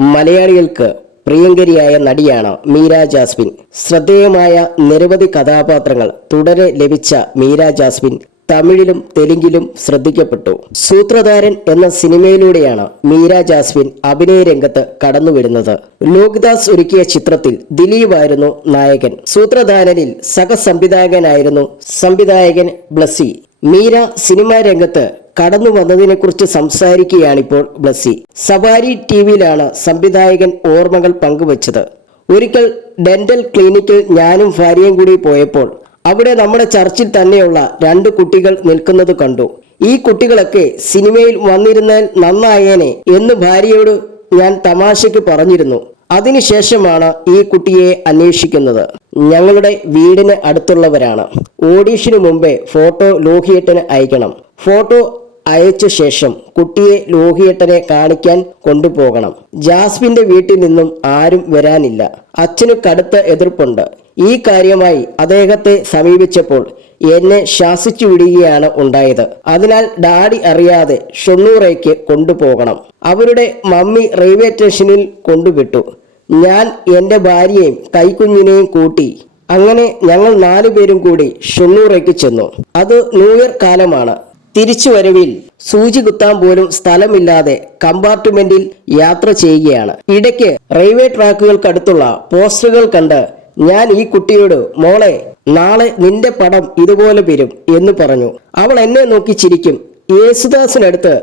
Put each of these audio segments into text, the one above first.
മലയാളികൾക്ക് പ്രിയങ്കരിയായ നടിയാണ് മീര ജാസ്മിൻ. ശ്രദ്ധേയമായ നിരവധി കഥാപാത്രങ്ങൾ തുടരെ ലഭിച്ച മീര ജാസ്മിൻ തമിഴിലും തെലുങ്കിലും ശ്രദ്ധിക്കപ്പെട്ടു. സൂത്രധാരൻ എന്ന സിനിമയിലൂടെയാണ് മീര ജാസ്മിൻ അഭിനയ രംഗത്ത് കടന്നുവരുന്നത്. ലോക്ദാസ് ഒരുക്കിയ ചിത്രത്തിൽ ദിലീപായിരുന്നു നായകൻ. സൂത്രധാരനിൽ സഹസംവിധായകനായിരുന്നു സംവിധായകൻ ബ്ലസ്സി. മീര സിനിമാ രംഗത്ത് കടന്നു വന്നതിനെക്കുറിച്ച് സംസാരിക്കുകയാണിപ്പോൾ ബ്ലസ്സി. സവാരി ടിവിയിലാണ് സംവിധായകൻ ഓർമ്മകൾ പങ്കുവച്ചത്. ഒരിക്കൽ ഡെന്റൽ ക്ലിനിക്കിൽ ഞാനും ഭാര്യയും കൂടി പോയപ്പോൾ അവിടെ നമ്മുടെ ചർച്ചിൽ തന്നെയുള്ള 2 കുട്ടികൾ നിൽക്കുന്നത് കണ്ടു. ഈ കുട്ടികളൊക്കെ സിനിമയിൽ വന്നിരുന്നാൽ നന്നായേനെ എന്ന് ഭാര്യയോട് ഞാൻ തമാശയ്ക്ക് പറഞ്ഞിരുന്നു. അതിനുശേഷമാണ് ഈ കുട്ടിയെ അന്വേഷിക്കുന്നത്. ഞങ്ങളുടെ വീടിന് അടുത്തുള്ളവരാണ്. ഓഡീഷന് മുമ്പേ ഫോട്ടോ ലോഹിയേട്ടന് അയക്കണം. ഫോട്ടോ അയച്ച ശേഷം കുട്ടിയെ ലോഹിയേട്ടനെ കാണിക്കാൻ കൊണ്ടുപോകണം. ജാസ്മിന്റെ വീട്ടിൽ നിന്നും ആരും വരാനില്ല. അച്ഛന് കടുത്ത എതിർപ്പുണ്ട്. ഈ കാര്യമായി അദ്ദേഹത്തെ സമീപിച്ചപ്പോൾ എന്നെ ശാസിച്ചു വിടുകയാണ് ഉണ്ടായത്. അതിനാൽ ഡാഡി അറിയാതെ ഷൊണ്ണൂറേക്ക് കൊണ്ടുപോകണം. അവരുടെ മമ്മി റെയിൽവേ സ്റ്റേഷനിൽ കൊണ്ടുവിട്ടു. ഞാൻ എൻ്റെ ഭാര്യയെയും കൈക്കുഞ്ഞിനെയും കൂട്ടി അങ്ങനെ ഞങ്ങൾ 4 പേരും കൂടി ഷൊണ്ണൂറേക്ക് ചെന്നു. അത് ന്യൂ ഇയർ കാലമാണ്. തിരിച്ചുവരവിൽ സൂചി കുത്താൻ പോലും സ്ഥലമില്ലാതെ കമ്പാർട്ട്മെന്റിൽ യാത്ര ചെയ്യുകയാണ്. ഇടയ്ക്ക് റെയിൽവേ ട്രാക്കുകൾക്കടുത്തുള്ള പോസ്റ്ററുകൾ കണ്ട് ഞാൻ ഈ കുട്ടിയോട്, മോളെ, നാളെ നിന്റെ പടം ഇതുപോലെ വരും എന്ന് പറഞ്ഞു. അവൾ എന്നെ നോക്കി ചിരിക്കും. യേശുദാസിനടുത്ത്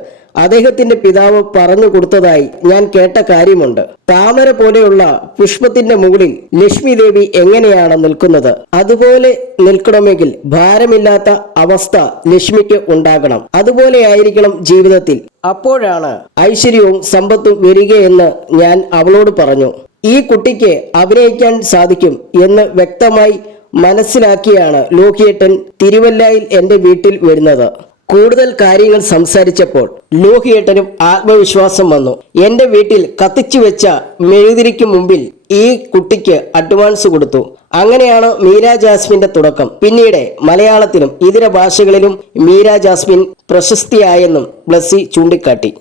അദ്ദേഹത്തിന്റെ പിതാവ് പറഞ്ഞു കൊടുത്തതായി ഞാൻ കേട്ട കാര്യമുണ്ട്. താമര പോലെയുള്ള പുഷ്പത്തിന്റെ മുകളിൽ ലക്ഷ്മി ദേവി എങ്ങനെയാണ് നിൽക്കുന്നത്, അതുപോലെ നിൽക്കണമെങ്കിൽ ഭാരമില്ലാത്ത അവസ്ഥ ലക്ഷ്മിക്ക് ഉണ്ടാകണം. അതുപോലെ ആയിരിക്കണം ജീവിതത്തിൽ. അപ്പോഴാണ് ഐശ്വര്യവും സമ്പത്തും വരികയെന്ന് ഞാൻ അവളോട് പറഞ്ഞു. ഈ കുട്ടിക്ക് അഭിനയിക്കാൻ സാധിക്കും എന്ന് വ്യക്തമായി മനസ്സിലാക്കിയാണ് ലോഹിയേട്ടൻ തിരുവല്ലയിൽ എൻ്റെ വീട്ടിൽ വരുന്നത്. കൂടുതൽ കാര്യങ്ങൾ സംസാരിച്ചപ്പോൾ ലോഹിയേട്ടനും ആത്മവിശ്വാസം വന്നു. എൻ്റെ വീട്ടിൽ കത്തിച്ചു വെച്ച മെഴുതിരിക്ക് മുമ്പിൽ ഈ കുട്ടിക്ക് അഡ്വാൻസ് കൊടുത്തു. അങ്ങനെയാണ് മീര ജാസ്മിന്റെ തുടക്കം. പിന്നീട് മലയാളത്തിലും ഇതര ഭാഷകളിലും മീര ജാസ്മിൻ പ്രശസ്തിയായെന്നും ബ്ലസ്സി ചൂണ്ടിക്കാട്ടി.